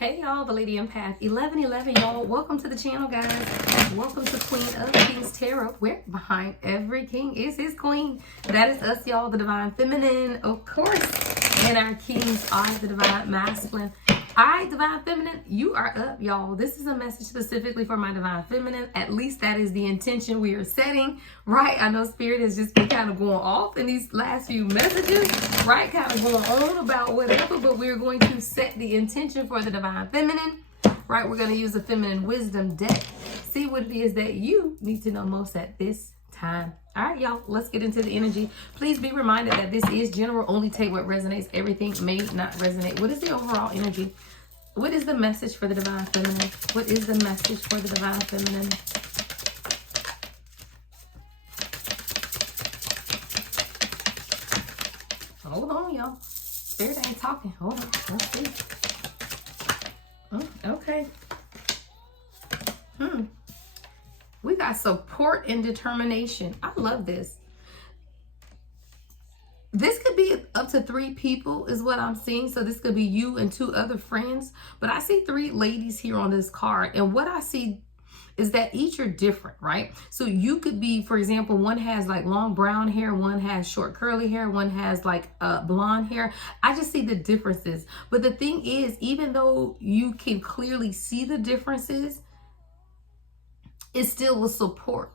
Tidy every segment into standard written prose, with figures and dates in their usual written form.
Hey y'all, the Lady Empath 1111, y'all. Welcome to the channel, guys. Welcome to Queen of Kings Tarot, where behind every king is his queen. That is us, y'all, the Divine Feminine, of course. And our kings are the Divine Masculine. All right, Divine Feminine, you are up, y'all. This is a message specifically for my Divine Feminine. At least that is the intention we are setting, right? I know Spirit has just been kind of going off in these last few messages, right? Kind of going on about whatever, but we're going to set the intention for the Divine Feminine, right? We're going to use the Feminine Wisdom deck. See what it is that you need to know most at this time. All right, y'all, let's get into the energy. Please be reminded that this is general. Only take what resonates. Everything may not resonate. What is the overall energy? What is the message for the Divine Feminine? What is the message for the Divine Feminine? Hold on, y'all. Spirit ain't talking. Hold on. Let's see. Okay. We got support and determination. I love this. This could be up to 3 people is what I'm seeing. So this could be you and 2 other friends. But I see 3 ladies here on this card. And what I see is that each are different, right? So you could be, for example, one has like long brown hair, one has short curly hair, one has like blonde hair. I just see the differences. But the thing is, even though you can clearly see the differences, it still will support.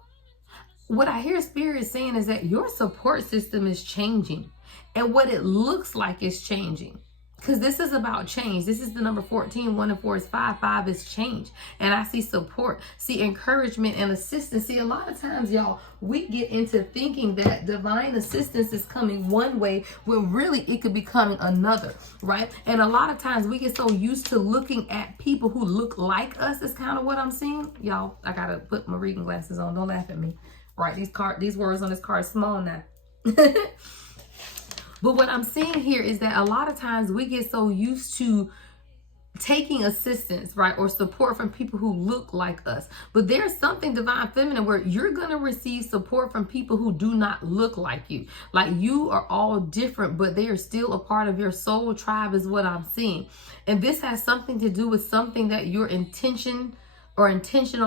What I hear Spirit saying is that your support system is changing, and what it looks like is changing, because this is about change. This is the number 14. 1 and 4 is 5. 5 is change. And I see support, see encouragement and assistance. See, a lot of times, y'all, we get into thinking that divine assistance is coming one way when really it could be coming another, right? And a lot of times we get so used to looking at people who look like us. Is kind of what I'm seeing. Y'all, I gotta put my reading glasses on. Don't laugh at me. Right, these words on this card are small now. But what I'm seeing here is that a lot of times we get so used to taking assistance, right, or support from people who look like us. But there's something Divine Feminine where you're going to receive support from people who do not look like you. Like, you are all different, but they are still a part of your soul tribe is what I'm seeing. And this has something to do with something that your intentional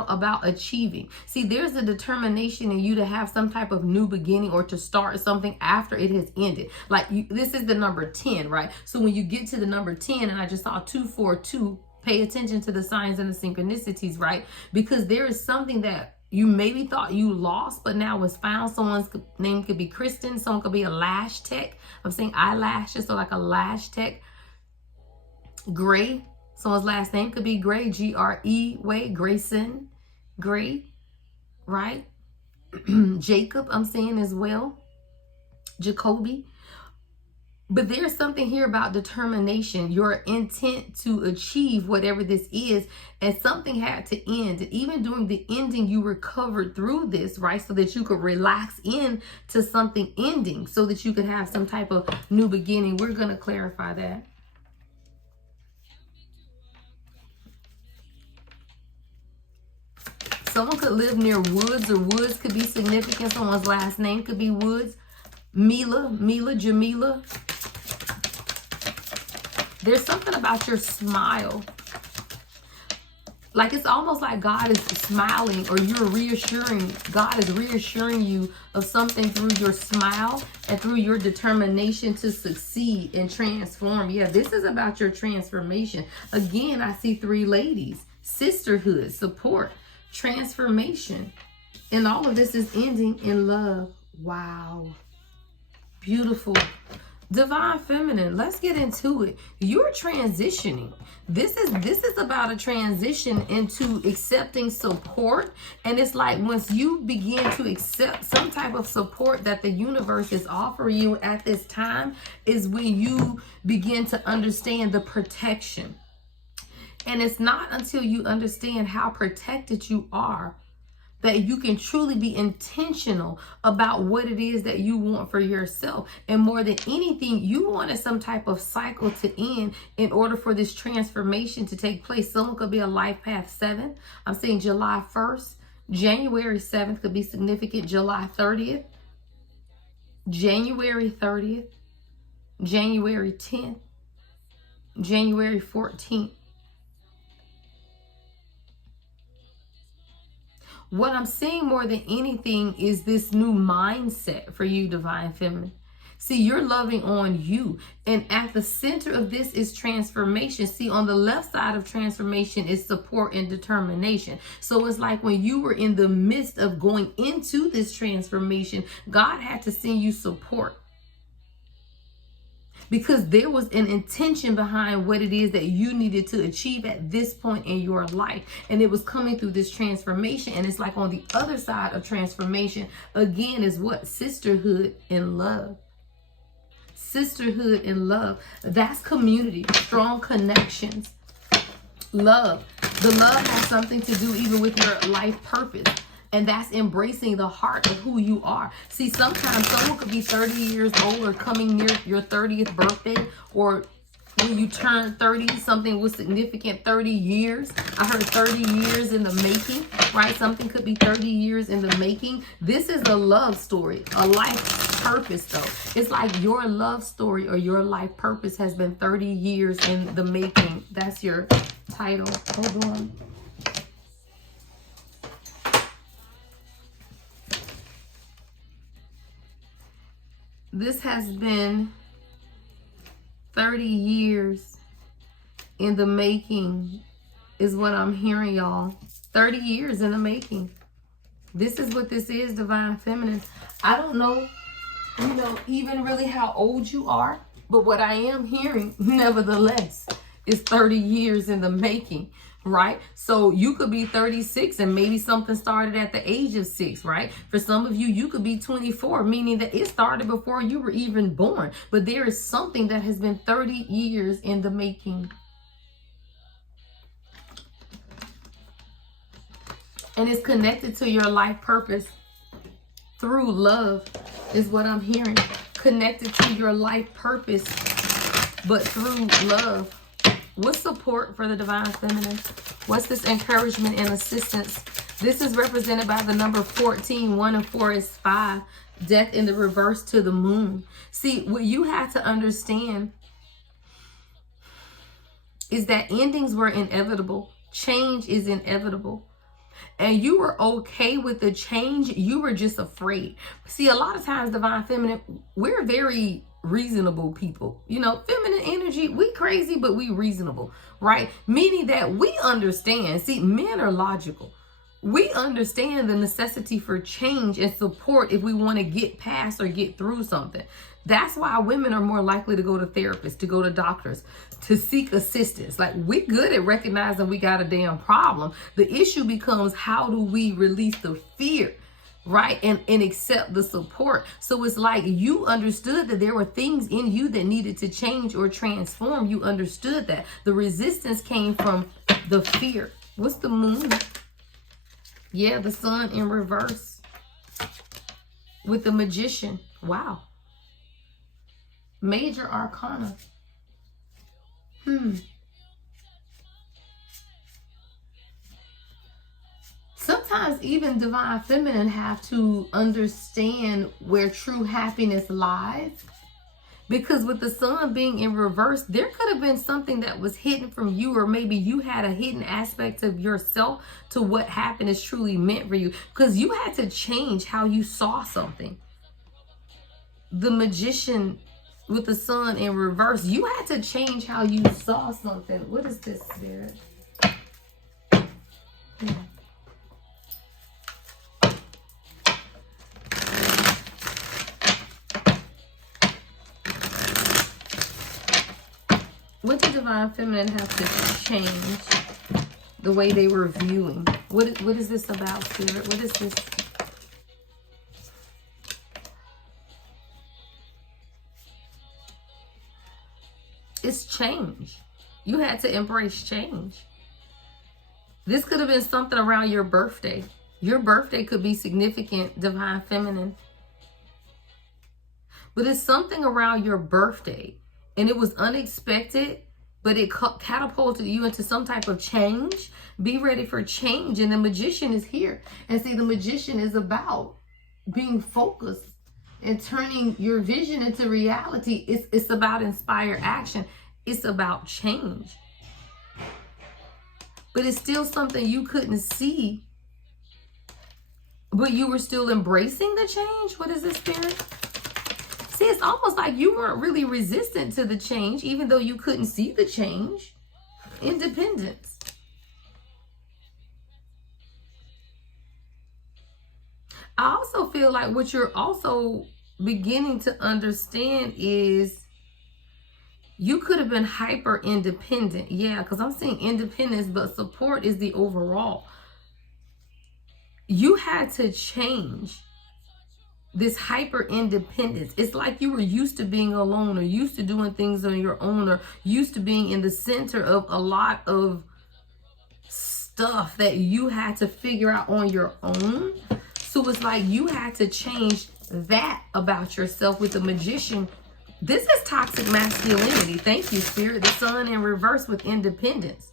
about achieving. See, there's a determination in you to have some type of new beginning or to start something after it has ended. Like, this is the number 10, right? So when you get to the number 10, and I just saw 242, pay attention to the signs and the synchronicities, right? Because there is something that you maybe thought you lost, but now was found. Someone's name could be Kristen. Someone could be a lash tech. I'm saying eyelashes, so like a lash tech. Gray. Someone's last name could be Gray, G-R-E, way, Grayson, Gray, right? Jacob, I'm saying as well. Jacoby. But there's something here about determination, your intent to achieve whatever this is, and something had to end. And even during the ending, you recovered through this, right? So that you could relax into something ending, so that you could have some type of new beginning. We're going to clarify that. Someone could live near woods, or woods could be significant. Someone's last name could be Woods. Mila, Jamila. There's something about your smile. Like, it's almost like God is smiling, or you're reassuring. God is reassuring you of something through your smile and through your determination to succeed and transform. Yeah, this is about your transformation. Again, I see 3 ladies. Sisterhood, support, transformation, and all of this is ending in love. Wow, beautiful. Divine Feminine, let's get into it. You're transitioning. This is about a transition into accepting support. And it's like, once you begin to accept some type of support that the universe is offering you at this time, is when you begin to understand the protection. And it's not until you understand how protected you are that you can truly be intentional about what it is that you want for yourself. And more than anything, you wanted some type of cycle to end in order for this transformation to take place. Someone could be a life path 7. I'm saying July 1st, January 7th could be significant. July 30th, January 30th, January 10th, January 14th. What I'm seeing more than anything is this new mindset for you, divine feminine. See, you're loving on you. And at the center of this is transformation. See, on the left side of transformation is support and determination. So it's like when you were in the midst of going into this transformation, God had to send you support. Because there was an intention behind what it is that you needed to achieve at this point in your life. And it was coming through this transformation. And it's like on the other side of transformation, again, is what? Sisterhood and love. Sisterhood and love. That's community, strong connections, love. The love has something to do even with your life purpose. And that's embracing the heart of who you are. See, sometimes someone could be 30 years old or coming near your 30th birthday, or when you turn 30, something was significant, 30 years. I heard 30 years in the making, right? Something could be 30 years in the making. This is a love story, a life purpose though. It's like your love story or your life purpose has been 30 years in the making. That's your title. Hold on. This has been 30 years in the making is what I'm hearing, y'all. 30 years in the making. This is what this is, divine feminine. I don't know, even really how old you are, but what I am hearing, nevertheless, is 30 years in the making. Right? So you could be 36 and maybe something started at the age of 6, right? For some of you, you could be 24, meaning that it started before you were even born. But there is something that has been 30 years in the making. And it's connected to your life purpose through love is what I'm hearing. Connected to your life purpose, but through love. What's support for the divine feminine? What's this encouragement and assistance? This is represented by the number 14. 1 and 4 is 5. Death in the reverse to the moon. See, what you have to understand is that endings were inevitable. Change is inevitable. And you were okay with the change. You were just afraid. See, a lot of times, divine feminine, we're very reasonable people. Feminine energy, we crazy, but we reasonable, right? Meaning that we understand. See, men are logical. We understand the necessity for change and support if we want to get past or get through something. That's why women are more likely to go to therapists, to go to doctors, to seek assistance. Like, we're good at recognizing we got a damn problem. The issue becomes, how do we release the fear, right? And accept the support. So it's like you understood that there were things in you that needed to change or transform. You understood that. The resistance came from the fear. What's the moon? Yeah, the sun in reverse with the magician. Wow. Major arcana. Sometimes even divine feminine have to understand where true happiness lies. Because with the sun being in reverse, there could have been something that was hidden from you, or maybe you had a hidden aspect of yourself to what happiness truly meant for you. Because you had to change how you saw something. The magician with the sun in reverse, you had to change how you saw something. What is this, Spirit? What did divine feminine have to change the way they were viewing? What is this about, Spirit? What is this? It's change. You had to embrace change. This could have been something around your birthday. Your birthday could be significant, divine feminine. But it's something around your birthday. And it was unexpected, but it catapulted you into some type of change. Be ready for change. And the magician is here. And see, the magician is about being focused and turning your vision into reality. It's about inspired action. It's about change. But it's still something you couldn't see But you were still embracing the change? What is this, Spirit? See, it's almost like you weren't really resistant to the change, even though you couldn't see the change. Independence. I also feel like what you're also beginning to understand is you could have been hyper independent. Yeah, because I'm seeing independence, but support is the overall. You had to change this hyper independence. It's like you were used to being alone, or used to doing things on your own, or used to being in the center of a lot of stuff that you had to figure out on your own. So it's like you had to change that about yourself with the Magician. This is toxic masculinity. Thank you, Spirit. The Sun in reverse with independence.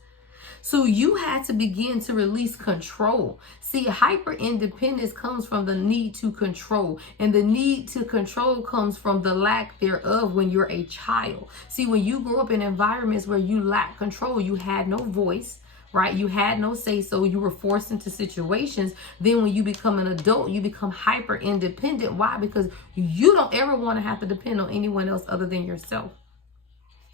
So you had to begin to release control. See, hyper independence comes from the need to control. And the need to control comes from the lack thereof when you're a child. See, when you grew up in environments where you lacked control, you had no voice, right? You had no say so. You were forced into situations. Then when you become an adult, you become hyper independent. Why? Because you don't ever want to have to depend on anyone else other than yourself.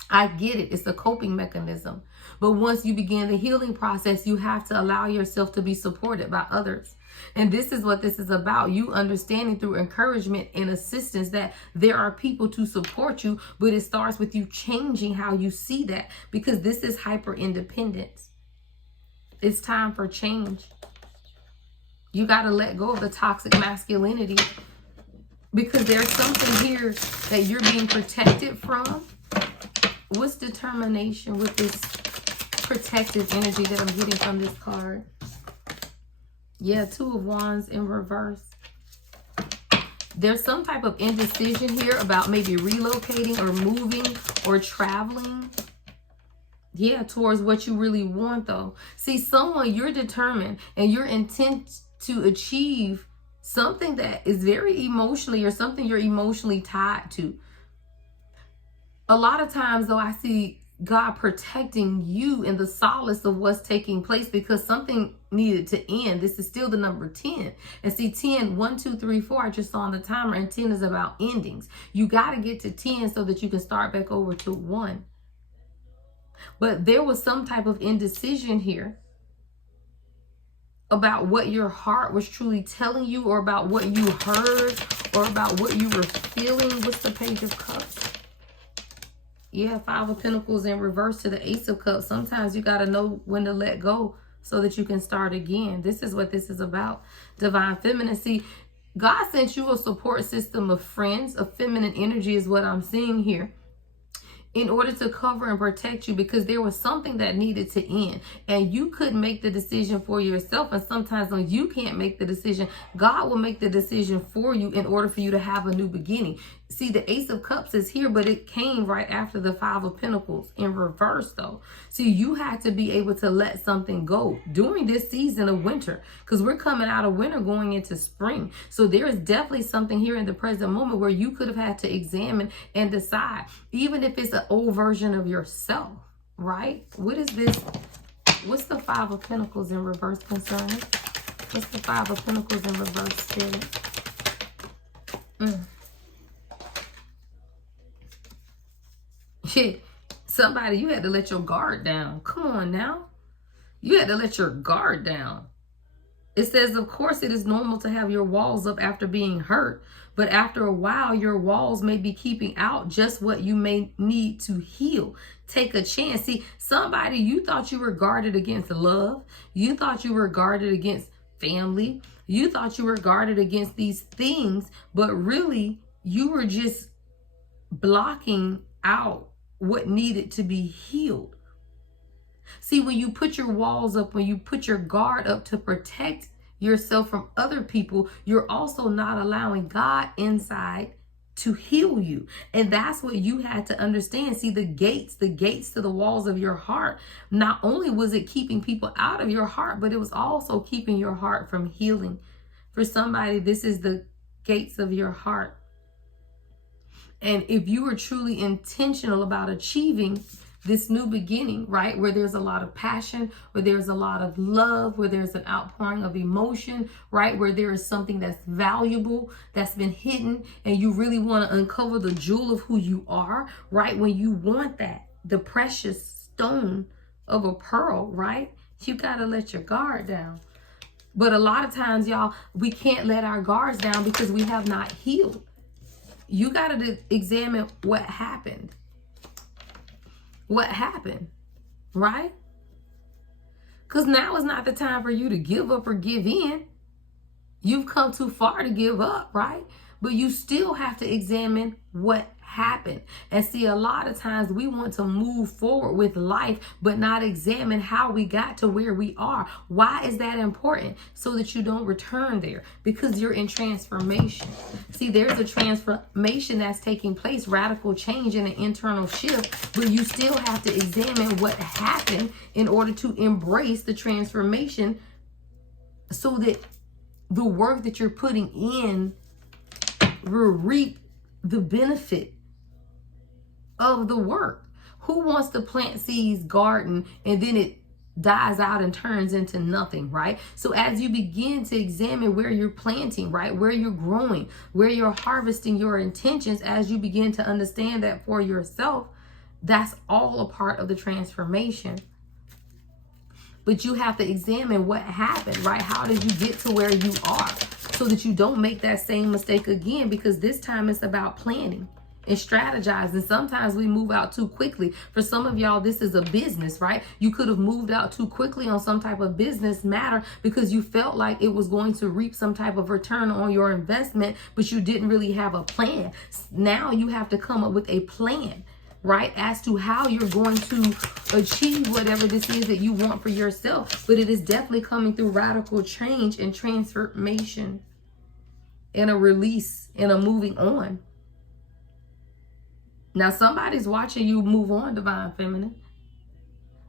I get it. It's a coping mechanism. But once you begin the healing process, you have to allow yourself to be supported by others. And this is what this is about. You understanding through encouragement and assistance that there are people to support you, but it starts with you changing how you see that, because this is hyper independence. It's time for change. You got to let go of the toxic masculinity, because there's something here that you're being protected from. What's determination with this protective energy that I'm getting from this card? Yeah, Two of Wands in reverse. There's some type of indecision here about maybe relocating or moving or traveling. Yeah, towards what you really want though. See, someone, you're determined and you're intent to achieve something that is very emotionally, or something you're emotionally tied to. A lot of times though, I see God protecting you in the solace of what's taking place, because something needed to end. This is still the number 10. And see, 10, 1, 2, 3, 4, I just saw on the timer, and 10 is about endings. You got to get to 10 so that you can start back over to 1. But there was some type of indecision here about what your heart was truly telling you, or about what you heard, or about what you were feeling. What's the Page of Cups? Yeah, Five of Pentacles in reverse to the Ace of Cups. Sometimes you got to know when to let go so that you can start again. This is what this is about. Divine Feminine. See, God sent you a support system of friends, of feminine energy is what I'm seeing here, in order to cover and protect you, because there was something that needed to end and you couldn't make the decision for yourself. And sometimes when you can't make the decision, God will make the decision for you in order for you to have a new beginning. See, the Ace of Cups is here, but it came right after the Five of Pentacles in reverse though. See, you had to be able to let something go during this season of winter, because we're coming out of winter going into spring. So there is definitely something here in the present moment where you could have had to examine and decide, even if it's an old version of yourself, right? What is this? What's the Five of Pentacles in reverse concerning? What's the Five of Pentacles in reverse, Spirit? Shit, somebody, you had to let your guard down. Come on now. You had to let your guard down. It says, of course, it is normal to have your walls up after being hurt, but after a while, your walls may be keeping out just what you may need to heal. Take a chance. See, somebody, you thought you were guarded against love. You thought you were guarded against family. You thought you were guarded against these things, but really, you were just blocking out what needed to be healed. See, when you put your walls up, when you put your guard up to protect yourself from other people, you're also not allowing God inside to heal you. And that's what you had to understand. See, the gates to the walls of your heart, not only was it keeping people out of your heart, but it was also keeping your heart from healing. For somebody, this is the gates of your heart. And if you were truly intentional about achieving this new beginning, right? Where there's a lot of passion, where there's a lot of love, where there's an outpouring of emotion, right? Where there is something that's valuable, that's been hidden, and you really want to uncover the jewel of who you are, right? When you want that, the precious stone of a pearl, right? You got to let your guard down. But a lot of times, y'all, we can't let our guards down because we have not healed. You got to examine what happened. What happened, right? Because now is not the time for you to give up or give in. You've come too far to give up, right? But you still have to examine what happened. And see, a lot of times we want to move forward with life, but not examine how we got to where we are. Why is that important? So that you don't return there, because you're in transformation. See, there's a transformation that's taking place, radical change and an internal shift, but you still have to examine what happened in order to embrace the transformation so that the work that you're putting in will reap the benefit of the work. Who wants to plant seeds, garden, and then it dies out and turns into nothing, right? So as you begin to examine where you're planting, right, where you're growing, where you're harvesting your intentions, as you begin to understand that for yourself, that's all a part of the transformation. But you have to examine what happened, right? How did you get to where you are, so that you don't make that same mistake again? Because this time it's about planning and strategizing. Sometimes we move out too quickly. For some of y'all, this is a business, right? You could have moved out too quickly on some type of business matter because you felt like it was going to reap some type of return on your investment, but you didn't really have a plan. Now you have to come up with a plan, right, as to how you're going to achieve whatever this is that you want for yourself. But it is definitely coming through radical change and transformation and a release and a moving on. Now, somebody's watching you move on, Divine Feminine.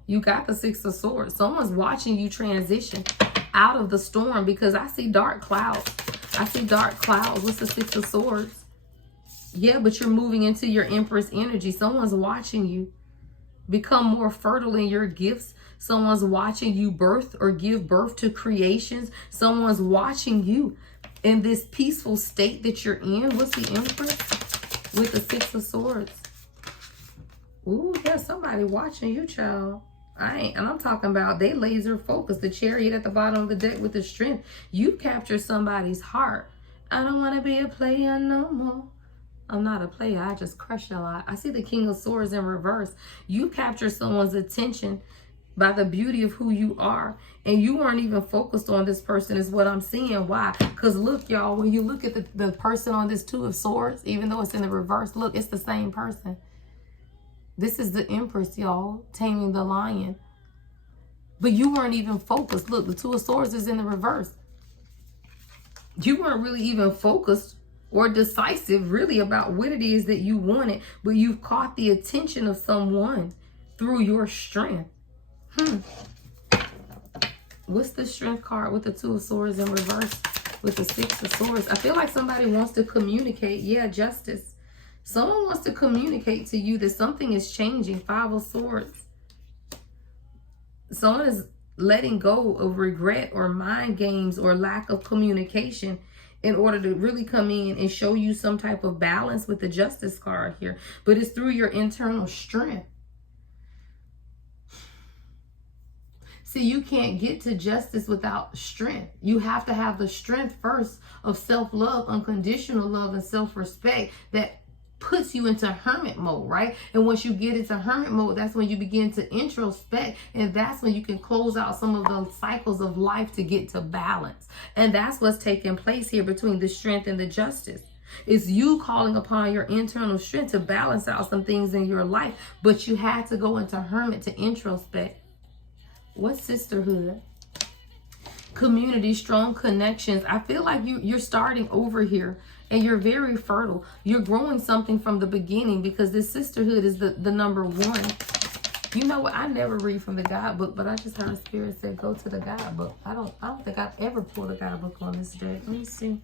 You got the Six of Swords. Someone's watching you transition out of the storm, because I see dark clouds. I see dark clouds. What's the Six of Swords? Yeah, but you're moving into your Empress energy. Someone's watching you become more fertile in your gifts. Someone's watching you birth or give birth to creations. Someone's watching you in this peaceful state that you're in. What's the Empress with the Six of Swords? Ooh, there's somebody watching you, child. And I'm talking about they laser focused. The Chariot at the bottom of the deck with the Strength. You capture somebody's heart. I don't want to be a player no more. I'm not a player. I just crush a lot. I see the King of Swords in reverse. You capture someone's attention by the beauty of who you are. And you weren't even focused on this person is what I'm seeing. Why? Because look, y'all, when you look at the person on this Two of Swords, even though it's in the reverse, look, it's the same person. This is the Empress, y'all, taming the lion. But you weren't even focused. Look, the Two of Swords is in the reverse. You weren't really even focused or decisive really about what it is that you wanted, but you've caught the attention of someone through your strength. What's the Strength card with the Two of Swords in reverse with the Six of Swords? I feel like somebody wants to communicate. Yeah, Justice. Someone wants to communicate to you that something is changing. Five of Swords. Someone is letting go of regret or mind games or lack of communication in order to really come in and show you some type of balance with the Justice card here. But it's through your internal strength. See, you can't get to justice without strength. You have to have the strength first of self-love, unconditional love, and self-respect that puts you into hermit mode, right? And once you get into hermit mode, that's when you begin to introspect, and that's when you can close out some of the cycles of life to get to balance. And that's what's taking place here between the Strength and the Justice. It's you calling upon your internal strength to balance out some things in your life, but you had to go into hermit to introspect. What's sisterhood? Community, strong connections. I feel like you're starting over here. And you're very fertile. You're growing something from the beginning, because this sisterhood is the number one. You know what? I never read from the guidebook, but I just heard Spirit say go to the guidebook. I don't think I've ever pulled a guidebook on this deck. Let me see.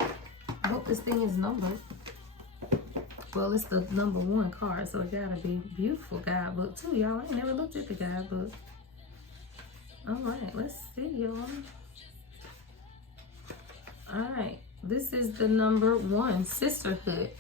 I hope this thing is numbered. Well, it's the number 1 card, so it gotta be beautiful guidebook too, y'all. I ain't never looked at the guidebook. All right, let's see, y'all. All right, this is the number 1, sisterhood.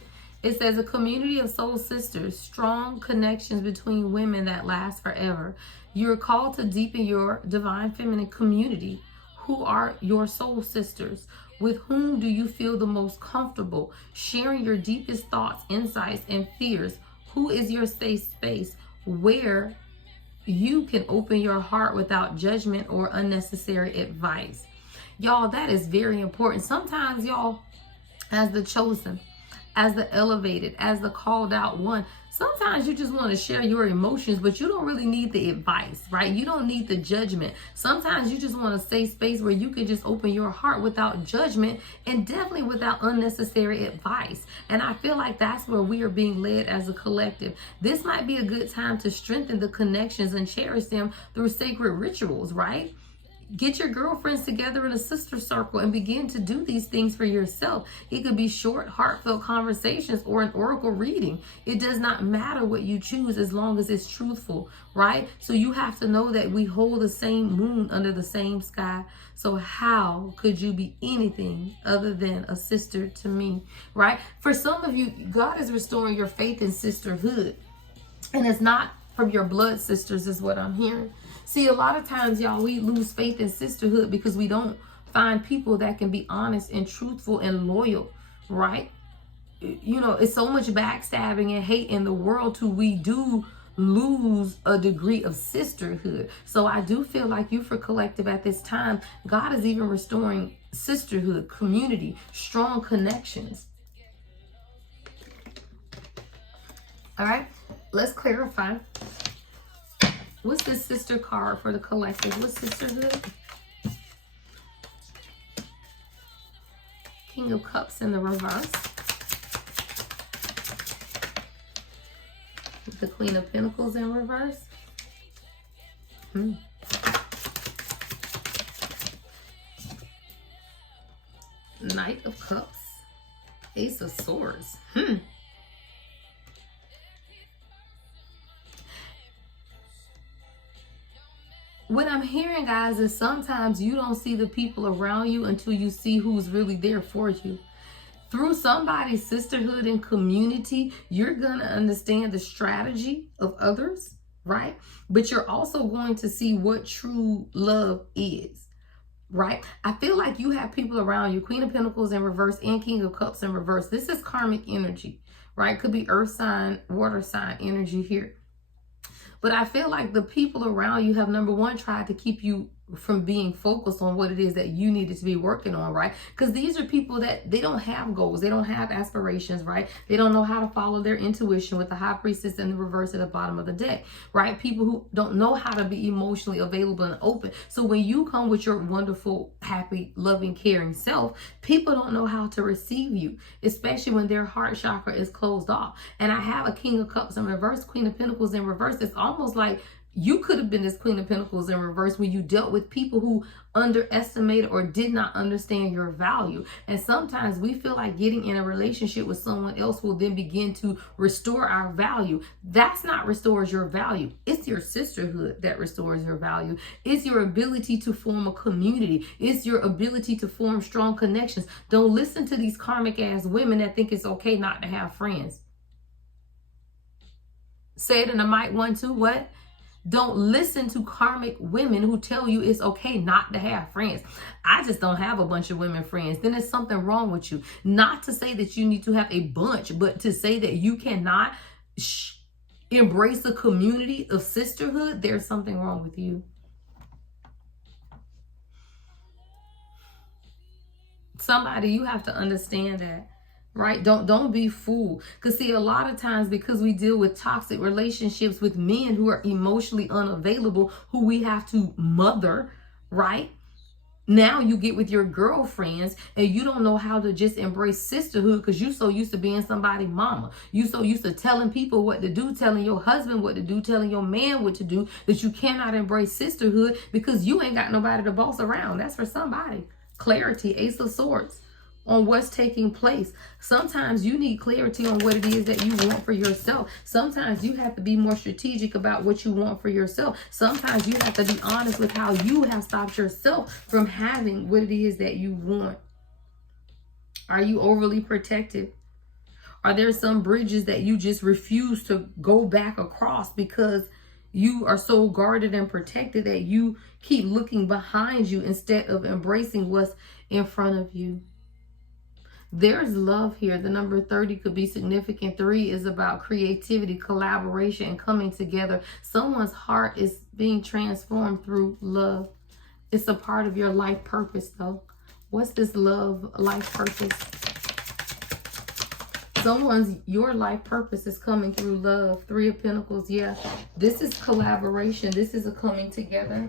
It says a community of soul sisters, strong connections between women that last forever. You're called to deepen your divine feminine community. Who are your soul sisters? With whom do you feel the most comfortable sharing your deepest thoughts, insights, and fears? Who is your safe space where you can open your heart without judgment or unnecessary advice? Y'all, that is very important. Sometimes, y'all, as the chosen, as the elevated, as the called out one, sometimes you just want to share your emotions, but you don't really need the advice, right? You don't need the judgment. Sometimes you just want a safe space where you can just open your heart without judgment and definitely without unnecessary advice. And I feel like that's where we are being led as a collective. This might be a good time to strengthen the connections and cherish them through sacred rituals, right? Get your girlfriends together in a sister circle and begin to do these things for yourself. It could be short, heartfelt conversations or an oracle reading. It does not matter what you choose as long as it's truthful, right? So you have to know that we hold the same moon under the same sky. So how could you be anything other than a sister to me, right? For some of you, God is restoring your faith in sisterhood. And it's not from your blood sisters is what I'm hearing. See, a lot of times, y'all, we lose faith in sisterhood because we don't find people that can be honest and truthful and loyal, right? You know, it's so much backstabbing and hate in the world too. We do lose a degree of sisterhood. So I do feel like you for collective at this time, God is even restoring sisterhood, community, strong connections. All right, let's clarify. What's the sister card for the collective? What's sisterhood? King of Cups in the reverse. The Queen of Pentacles in reverse. Knight of Cups. Ace of Swords. What I'm hearing, guys, is sometimes you don't see the people around you until you see who's really there for you. Through somebody's sisterhood and community, you're going to understand the strategy of others, right? But you're also going to see what true love is, right? I feel like you have people around you, Queen of Pentacles in reverse and King of Cups in reverse. This is karmic energy, right? Could be earth sign, water sign energy here. But I feel like the people around you have, number one, tried to keep you from being focused on what it is that you needed to be working on, right? Because these are people that they don't have goals. They don't have aspirations, right? They don't know how to follow their intuition with the High Priestess and the reverse at the bottom of the deck, right? People who don't know how to be emotionally available and open. So when you come with your wonderful, happy, loving, caring self, people don't know how to receive you, especially when their heart chakra is closed off. And I have a King of Cups in reverse, Queen of Pentacles in reverse. It's almost like you could have been this Queen of Pentacles in reverse when you dealt with people who underestimated or did not understand your value. And sometimes we feel like getting in a relationship with someone else will then begin to restore our value. That's not restores your value. It's your sisterhood that restores your value. It's your ability to form a community. It's your ability to form strong connections. Don't listen to these karmic ass women that think it's okay not to have friends. Say it in the mic, 1, 2, what? Don't listen to karmic women who tell you it's okay not to have friends. I just don't have a bunch of women friends. Then there's something wrong with you. Not to say that you need to have a bunch, but to say that you cannot embrace a community of sisterhood, there's something wrong with you. Somebody, you have to understand that. Right? Don't be fooled. Because see, a lot of times because we deal with toxic relationships with men who are emotionally unavailable, who we have to mother, right? Now you get with your girlfriends and you don't know how to just embrace sisterhood because you so used to being somebody's mama. You so used to telling people what to do, telling your husband what to do, telling your man what to do, that you cannot embrace sisterhood because you ain't got nobody to boss around. That's for somebody. Clarity, Ace of Swords. on what's taking place. Sometimes you need clarity on what it is that you want for yourself. Sometimes you have to be more strategic about what you want for yourself. Sometimes you have to be honest with how you have stopped yourself from having what it is that you want. Are you overly protected? Are there some bridges that you just refuse to go back across because you are so guarded and protected that you keep looking behind you instead of embracing what's in front of you? There's love here. The number 30 could be significant. 3 is about creativity, collaboration, and coming together. Someone's heart is being transformed through love. It's a part of your life purpose, though. What's this love life purpose? Your life purpose is coming through love. 3 of Pentacles. Yeah, this is collaboration. This is a coming together.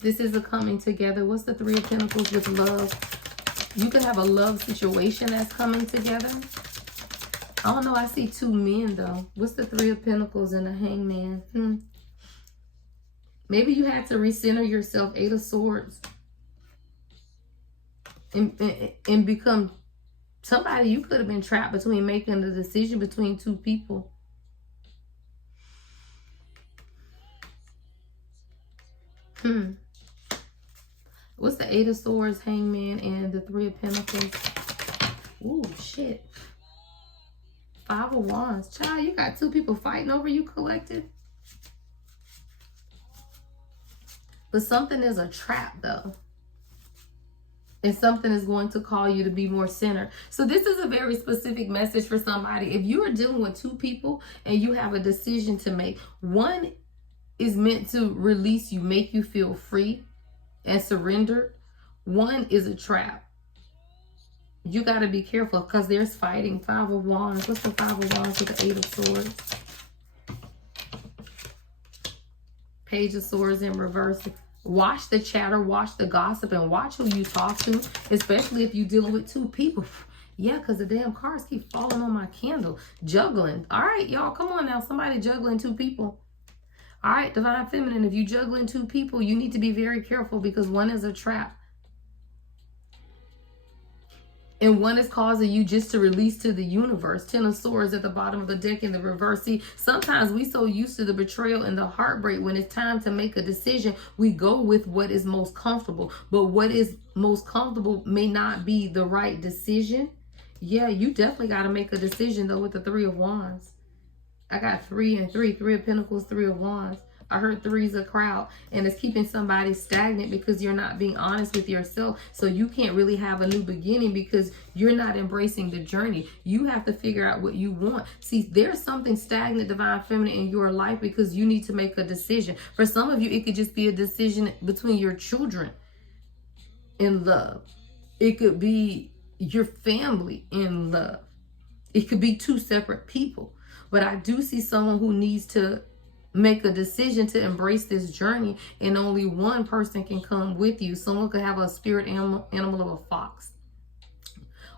This is a coming together. What's the 3 of Pentacles with love? You could have a love situation that's coming together. I don't know. I see 2 men, though. What's the 3 of Pentacles and the Hangman? Maybe you had to recenter yourself. 8 of Swords. And become somebody. You could have been trapped between making the decision between 2 people. What's the 8 of Swords, Hangman, and the 3 of Pentacles? Ooh, shit. 5 of Wands. Child, you got 2 people fighting over you, collected. But something is a trap, though. And something is going to call you to be more centered. So this is a very specific message for somebody. If you are dealing with 2 people and you have a decision to make, one is meant to release you, make you feel free and surrendered. One is a trap. You got to be careful because there's fighting. 5 of Wands. What's the 5 of Wands with the 8 of Swords? Page of Swords in reverse. Watch the chatter, watch the gossip, and watch who you talk to, especially if you're dealing with 2 people. Yeah, because the damn cards keep falling on my candle. Juggling. All right, y'all, come on now. Somebody juggling 2 people. All right, Divine Feminine, if you juggling 2 people, you need to be very careful because one is a trap. And one is causing you just to release to the universe. 10 of Swords at the bottom of the deck in the reverse. See, sometimes we so used to the betrayal and the heartbreak, when it's time to make a decision, we go with what is most comfortable. But what is most comfortable may not be the right decision. Yeah, you definitely got to make a decision, though, with the 3 of Wands. I got 3 and 3. 3 of Pentacles, 3 of Wands. I heard 3's a crowd, and it's keeping somebody stagnant because you're not being honest with yourself. So you can't really have a new beginning because you're not embracing the journey. You have to figure out what you want. See, there's something stagnant, Divine Feminine, in your life because you need to make a decision. For some of you, it could just be a decision between your children in love. It could be your family in love. It could be 2 separate people. But I do see someone who needs to make a decision to embrace this journey, and only one person can come with you. Someone could have a spirit animal of a fox,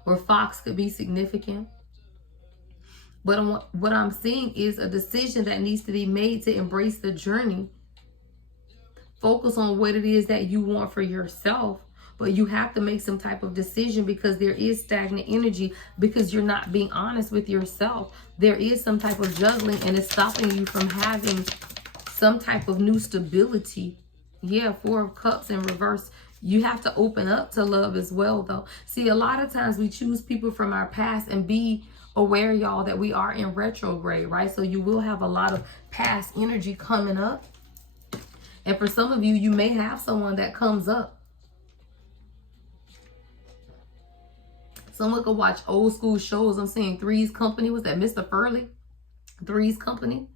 or fox could be significant. But what I'm seeing is a decision that needs to be made to embrace the journey. Focus on what it is that you want for yourself. But you have to make some type of decision because there is stagnant energy because you're not being honest with yourself. There is some type of juggling, and it's stopping you from having some type of new stability. Yeah, 4 of Cups in reverse. You have to open up to love as well, though. See, a lot of times we choose people from our past, and be aware, y'all, that we are in retrograde, right? So you will have a lot of past energy coming up. And for some of you, you may have someone that comes up. Someone could watch old school shows. I'm seeing Three's Company. Was that Mr. Furley? Three's Company.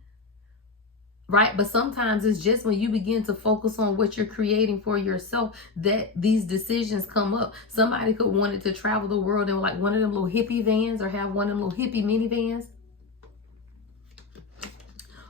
Right? But sometimes it's just when you begin to focus on what you're creating for yourself that these decisions come up. Somebody could want it to travel the world in like one of them little hippie vans, or have one of them little hippie minivans.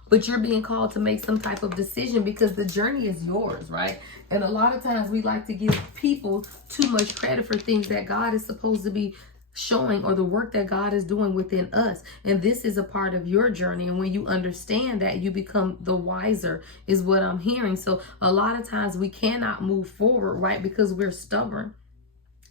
But you're being called to make some type of decision because the journey is yours, right? And a lot of times we like to give people too much credit for things that God is supposed to be showing, or the work that God is doing within us. And this is a part of your journey. And when you understand that, you become the wiser, is what I'm hearing. So a lot of times we cannot move forward, right? Because we're stubborn.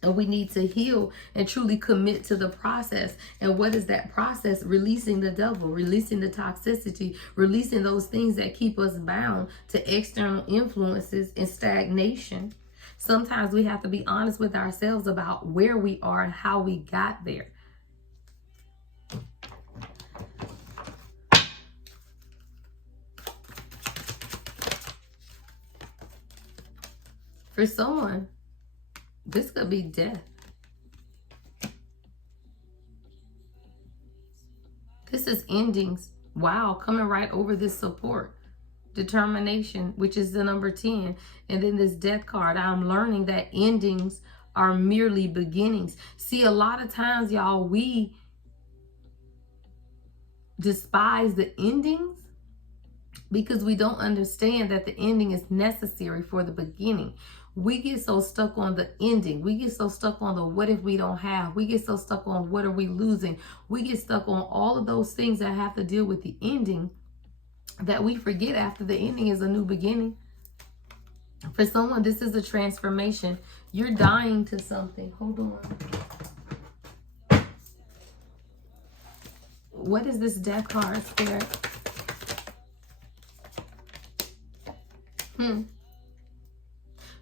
And we need to heal and truly commit to the process. And what is that process? Releasing the devil, releasing the toxicity, releasing those things that keep us bound to external influences and stagnation. Sometimes we have to be honest with ourselves about where we are and how we got there. For someone, this could be death. This is endings. Wow, coming right over this support. Determination, which is the number 10. And then this death card. I'm learning that endings are merely beginnings. See, a lot of times, y'all, we despise the endings because we don't understand that the ending is necessary for the beginning. We get so stuck on the ending. We get so stuck on the what if we don't have. We get so stuck on what are we losing. We get stuck on all of those things that have to deal with the ending that we forget after the ending is a new beginning. For someone, this is a transformation. You're dying to something. Hold on. What is this death card, Spirit?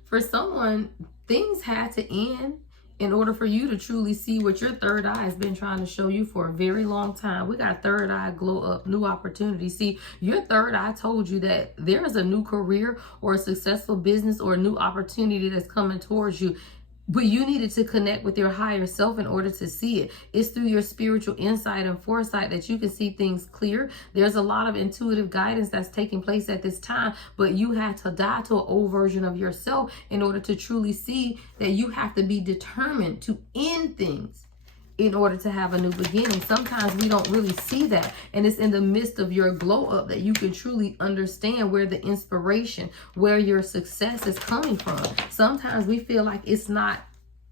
For someone, things had to end in order for you to truly see what your third eye has been trying to show you for a very long time. We got third eye glow up, new opportunity. See, your third eye told you that there is a new career or a successful business or a new opportunity that's coming towards you. But you needed to connect with your higher self in order to see it. It's through your spiritual insight and foresight that you can see things clear. There's a lot of intuitive guidance that's taking place at this time, but you had to die to an old version of yourself in order to truly see that you have to be determined to end things in order to have a new beginning. Sometimes we don't really see that. And it's in the midst of your glow up that you can truly understand where the inspiration, where your success is coming from. Sometimes we feel like it's not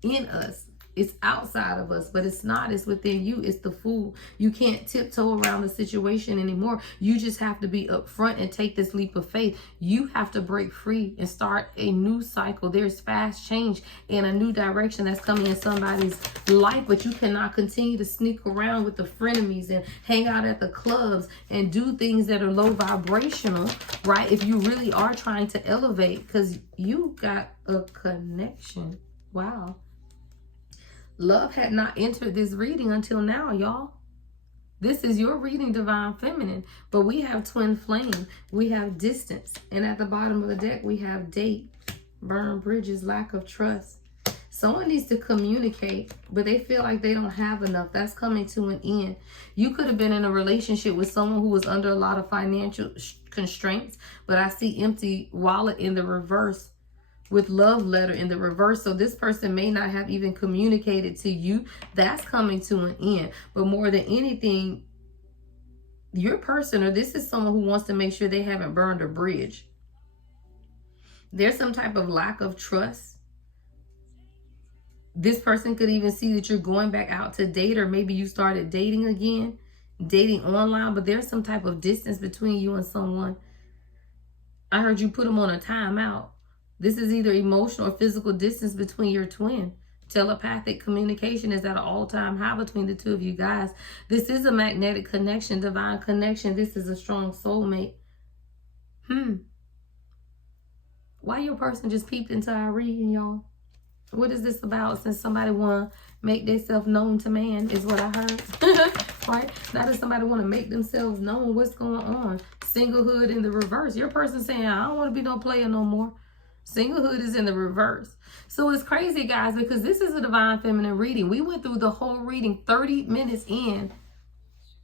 in us. It's outside of us, but it's not. It's within you. It's the fool. You can't tiptoe around the situation anymore. You just have to be upfront and take this leap of faith. You have to break free and start a new cycle. There's fast change in a new direction that's coming in somebody's life, but you cannot continue to sneak around with the frenemies and hang out at the clubs and do things that are low vibrational, right? If you really are trying to elevate, because you got a connection. Wow. Love had not entered this reading until now, y'all. This is your reading, Divine Feminine. But we have twin flame. We have distance. And at the bottom of the deck, we have date, burn bridges, lack of trust. Someone needs to communicate, but they feel like they don't have enough. That's coming to an end. You could have been in a relationship with someone who was under a lot of financial constraints, but I see empty wallet in the reverse, with love letter in the reverse. So this person may not have even communicated to you. That's coming to an end. But more than anything, your person, or this is someone who wants to make sure they haven't burned a bridge. There's some type of lack of trust. This person could even see that you're going back out to date, or maybe you started dating again, dating online, but there's some type of distance between you and someone. I heard you put them on a timeout. This is either emotional or physical distance between your twin. Telepathic communication is at an all-time high between the two of you guys. This is a magnetic connection, divine connection. This is a strong soulmate. Why your person just peeped into our reading, y'all? What is this about? Since somebody want to make themselves known to man is what I heard. Right? Now that somebody want to make themselves known, what's going on? Singlehood in the reverse. Your person saying, I don't want to be no player no more. Singlehood is in the reverse. So it's crazy, guys, because this is a Divine Feminine reading. We went through the whole reading 30 minutes in,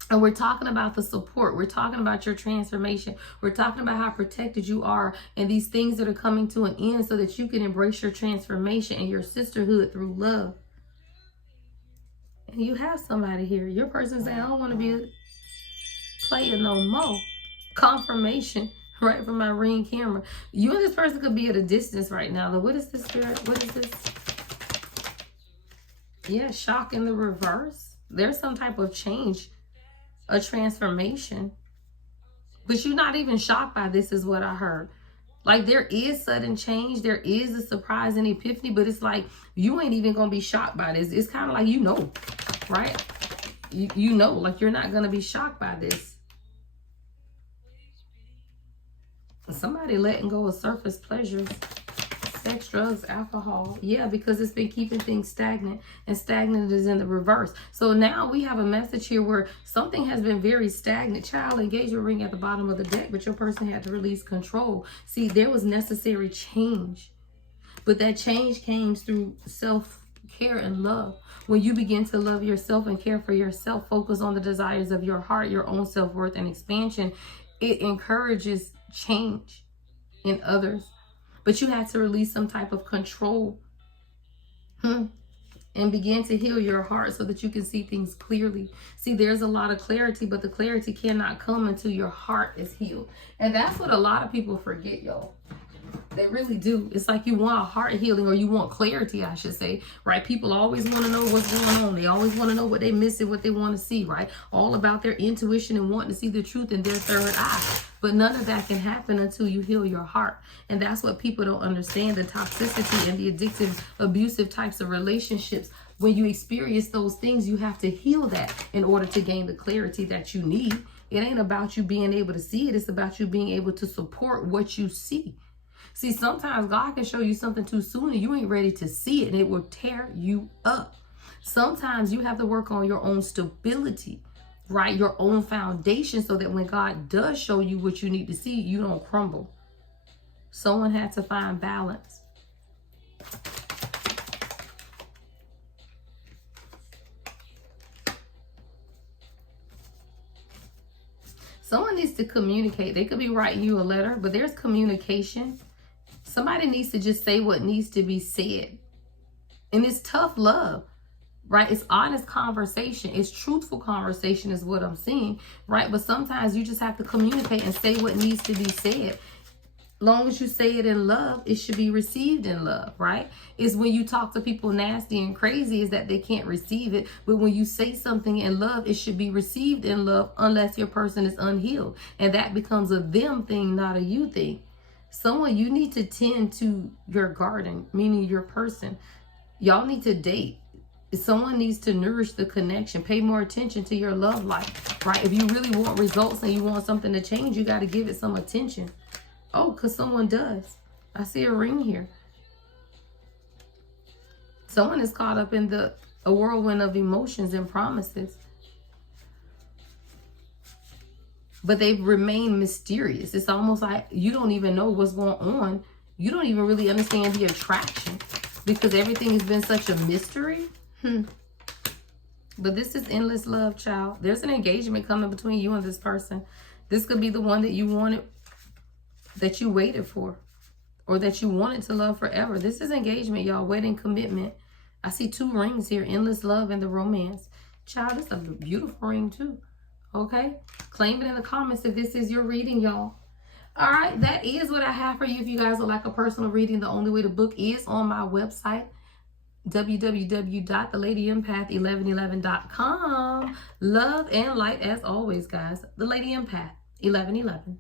and we're talking about the support. We're talking about your transformation. We're talking about how protected you are and these things that are coming to an end so that you can embrace your transformation and your sisterhood through love. And you have somebody here. Your person saying, I don't want to be a player no more. Confirmation. Right from my ring camera. You and this person could be at a distance right now. What is this, Spirit? What is this? Yeah, shock in the reverse. There's some type of change, a transformation. But you're not even shocked by this is what I heard. Like, there is sudden change. There is a surprise and epiphany, but it's like, you ain't even going to be shocked by this. It's kind of like, right? You know, like, you're not going to be shocked by this. Somebody letting go of surface pleasures. Sex, drugs, alcohol. Yeah, because it's been keeping things stagnant, and stagnant is in the reverse. So now we have a message here where something has been very stagnant. Child, engagement ring at the bottom of the deck, but your person had to release control. See, there was necessary change, but that change came through self-care and love. When you begin to love yourself and care for yourself, focus on the desires of your heart, your own self-worth and expansion, it encourages change in others. But you had to release some type of control and begin to heal your heart so that you can see things clearly. See, there's a lot of clarity, but the clarity cannot come until your heart is healed. And that's what a lot of people forget, y'all. They really do. It's like you want a heart healing, or you want clarity, I should say, right? People always want to know what's going on. They always want to know what they missing, what they want to see, right? All about their intuition and wanting to see the truth in their third eye. But none of that can happen until you heal your heart. And that's what people don't understand, the toxicity and the addictive, abusive types of relationships. When you experience those things, you have to heal that in order to gain the clarity that you need. It ain't about you being able to see it. It's about you being able to support what you see. See, sometimes God can show you something too soon and you ain't ready to see it, and it will tear you up. Sometimes you have to work on your own stability, right? Your own foundation, so that when God does show you what you need to see, you don't crumble. Someone had to find balance. Someone needs to communicate. They could be writing you a letter, but there's communication. Somebody needs to just say what needs to be said. And it's tough love, right? It's honest conversation. It's truthful conversation is what I'm seeing, right? But sometimes you just have to communicate and say what needs to be said. Long as you say it in love, it should be received in love, right? It's when you talk to people nasty and crazy is that they can't receive it. But when you say something in love, it should be received in love, unless your person is unhealed. And that becomes a them thing, not a you thing. Someone, you need to tend to your garden, meaning your person. Y'all need to date. Someone needs to nourish the connection. Pay more attention to your love life, right? If you really want results and you want something to change, you got to give it some attention. Oh, because someone does. I see a ring here. Someone is caught up in a whirlwind of emotions and promises. But they've remained mysterious. It's almost like you don't even know what's going on. You don't even really understand the attraction because everything has been such a mystery. But this is endless love, child. There's an engagement coming between you and this person. This could be the one that you wanted, that you waited for, or that you wanted to love forever. This is engagement, y'all. Wedding, commitment. I see 2 rings here. Endless love and the romance. Child, it's a beautiful ring too. Okay? Claim it in the comments if this is your reading, y'all. All right, that is what I have for you. If you guys would like a personal reading, the only way to book is on my website, www.thelady-empath1111.com. Love and light as always, guys. The Lady Empath 1111.